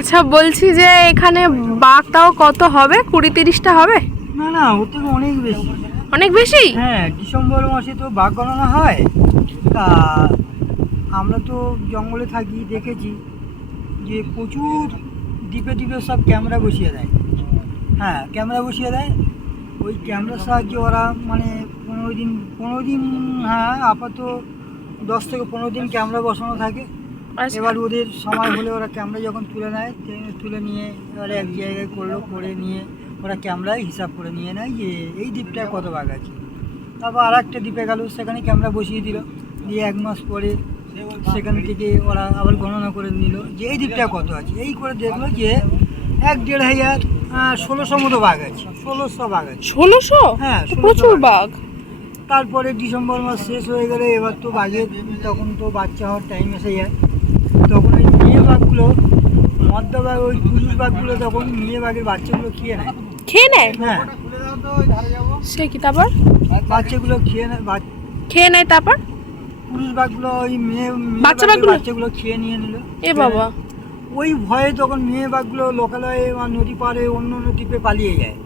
আচ্ছা বলছি যে এখানে বাঘটাও কত হবে, 20-30টা হবে? না না, ওর থেকে অনেক বেশি। অনেক বেশি? হ্যাঁ, ডিসেম্বর মাসে তো বাঘ গণনা হয়। তা আমরা তো জঙ্গলে থাকি, দেখেছি যে প্রচুর দ্বীপে দ্বীপে সব ক্যামেরা বসিয়ে দেয়। হ্যাঁ, ক্যামেরা বসিয়ে দেয়। ওই ক্যামেরার সাহায্যে ওরা মানে 15 দিন, হ্যাঁ আপাতত 10 থেকে 15 দিন ক্যামেরা বসানো থাকে। আচ্ছা। এবার ওদের সময় হলে ওরা ক্যামেরা যখন তুলে নেয়, তুলে নিয়ে এবারে এক জায়গায় করে নিয়ে ওরা ক্যামেরায় হিসাব করে নিয়ে নেয় যে এই দ্বীপটায় কত বাঘ আছে। তারপর আর একটা দ্বীপে গেল, সেখানে ক্যামেরা বসিয়ে দিল, দিয়ে 1 মাস পরে সেখান থেকে ওরা আবার গণনা করে নিল যে এই দ্বীপটায় কত আছে। এই করে দেখলো যে 1-1.5 1600 মতো বাঘ আছে, 1600 বাঘ আছে। 1600? হ্যাঁ, তো প্রচুর বাঘ। তারপরে ডিসেম্বর মাস শেষ হয়ে গেলে এবার তো বাঘের তখন তো বাচ্চা হওয়ার টাইম এসে যায়। তখন ওই মেয়ে বাঘগুলো, মদ্দা বাঘ, ওই পুরুষ বাঘগুলো তখন মেয়ে বাঘের বাচ্চাগুলো খেয়ে নেয়। খেয়ে নেয়? হ্যাঁ, সে কি তারপর? বাচ্চাগুলো খেয়ে নেয়। খেয়ে নেয় তারপর? পুরুষ বাঘগুলো ওই মেয়ে বাচ্চা বাঘের বাঘগুলো? বাচ্চাগুলো খেয়ে নিয়ে নিল। এ বাবা। ওই ভয়ে তখন মেয়ে বাঘগুলো লোকালয়ে বা নদী পাড়ে অন্য অন্য দ্বীপে পালিয়ে যায়।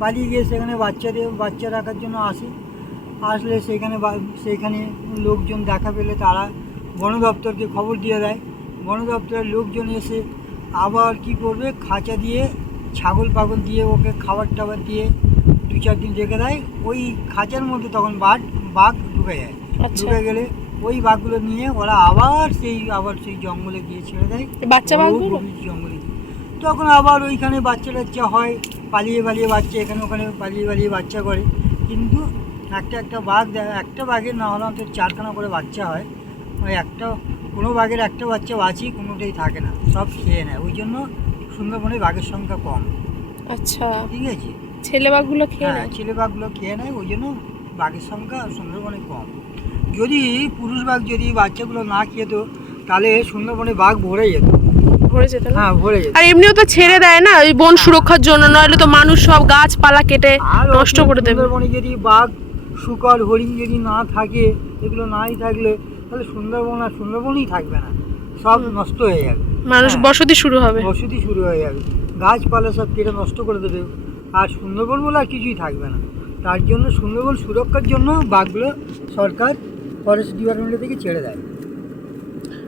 পালিয়ে গিয়ে সেখানে বাচ্চা রাখার জন্য আসলে সেইখানে লোকজন দেখা পেলে তারা বন দপ্তরকে খবর দিয়ে দেয়। বন দপ্তরের লোকজন এসে আবার কি করবে, খাঁচা দিয়ে ছাগল পাগল দিয়ে ওকে খাবার টাবার দিয়ে 2-4 দিন রেখে দেয়। ওই খাঁচার মধ্যে তখন বাঘ ঢুকে যায়। আচ্ছা। ঢুকে গেলে ওই বাঘগুলো নিয়ে ওরা আবার সেই জঙ্গলে গিয়ে ছেড়ে দেয়। বাচ্চা বাঘগুলো? জঙ্গলে তখন আবার ওইখানে বাচ্চা টাচ্চা হয়, পালিয়ে বাচ্চা এখানে ওখানে পালিয়ে বাচ্চা করে। কিন্তু একটা বাঘের না হলে অন্তত 4খানা করে বাচ্চা হয়। ওই কোনো বাঘের একটা বাচ্চা বাঁচি, কোনোটাই থাকে না, সব খেয়ে নেয়। ওই জন্য সুন্দরবনে বাঘের সংখ্যা কম। আচ্ছা, ঠিক আছে। ছেলে বাঘগুলো খেয়ে হ্যাঁ, নেয়? ছেলে বাঘগুলো খেয়ে নেয়, ওই জন্য বাঘের সংখ্যা সুন্দরবনে কম। যদি পুরুষ বাঘ যদি বাচ্চাগুলো না খেত তাহলে সুন্দরবনে বাঘ ভরে যেত। ভরে যেত না? হ্যাঁ, ভরে যেত। আর এমনিও তো ছেড়ে দেয় না ওই বন সুরক্ষার জন্য, নইলে তো মানুষ সব গাছপালা কেটে আর নষ্ট করে দেবে। সুন্দরবনে যদি বাঘ, শুকর, হরিণ যদি না থাকে, এগুলো নাই থাকলে তাহলে সুন্দরবনই থাকবে না, সব নষ্ট হয়ে যাবে। মানুষ হ্যাঁ, বসতি শুরু হবে। বসতি শুরু হয়ে যাবে, গাছপালা সব কেটে নষ্ট করে দেবে, আর সুন্দরবন বলে আর কিছুই থাকবে না। তার জন্য সুন্দরবন সুরক্ষার জন্য বাঘগুলো সরকার ফরেস্ট ডিপার্টমেন্ট থেকে ছেড়ে দেয়।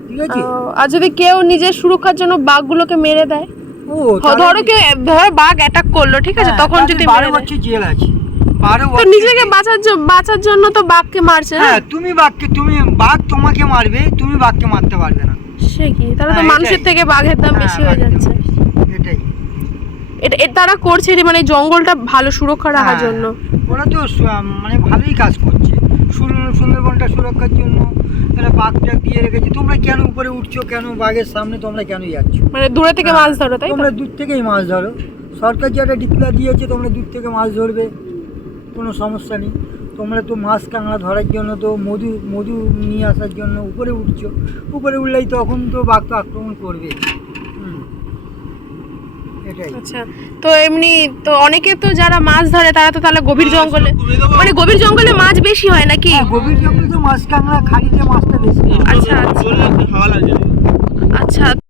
ঠিক আছে। আর যদি কেউ নিজের সুরক্ষার জন্য বাঘগুলোকে মেরে দেয়, ধরো বাঘ অ্যাটাক করলো, ঠিক আছে, তখন যদি 12 বছর জেল আছে। 12 তো বছর নিজেকে বাঁচার জন্য তো বাঘকে মারছে। হ্যাঁ, বাঘ তোমাকে মারবে, তুমি বাঘকে মারতে পারবে না। সে কি, তাহলে তো হ্যাঁ, মানুষের থেকে বাঘের দাম হ্যাঁ, বেশি হয়ে যাচ্ছে। এটাই এটা তারা করছে যে মানে জঙ্গলটা ভালো সুরক্ষা রাখার হ্যাঁ, জন্য। ওরা তো মানে ভালোই কাজ করছে সুন্দরবনটা সুরক্ষার জন্য। এরা বাঘটা দিয়ে রেখেছে। তোমরা কেন উপরে উঠছো, কেন বাঘের সামনে তোমরা কেন যাচ্ছ? মানে দূরে থেকে মাছ ধরো, তাই তো? তোমরা দূর থেকেই মাছ ধরো। সরকার যে একটা ডিক্লেয়ার দিয়েছে তোমরা দূর থেকে মাছ ধরবে, কোনো সমস্যা নেই। তোমরা তো মাছ কাঁকড়া ধরার জন্য তো মধু নিয়ে আসার জন্য উপরে উঠছো। উপরে উঠলেই তখন তো বাঘ তো আক্রমণ করবে। এটাই। আচ্ছা, তো এমনি তো অনেকে তো যারা মাছ ধরে তারা তো তাহলে গভীর জঙ্গলে, মানে গভীর জঙ্গলে মাছ বেশি হয় নাকি? গভীর জঙ্গলে তো মাছ কাঁকড়া, খালিতে মাছটা বেশি। আচ্ছা আচ্ছা।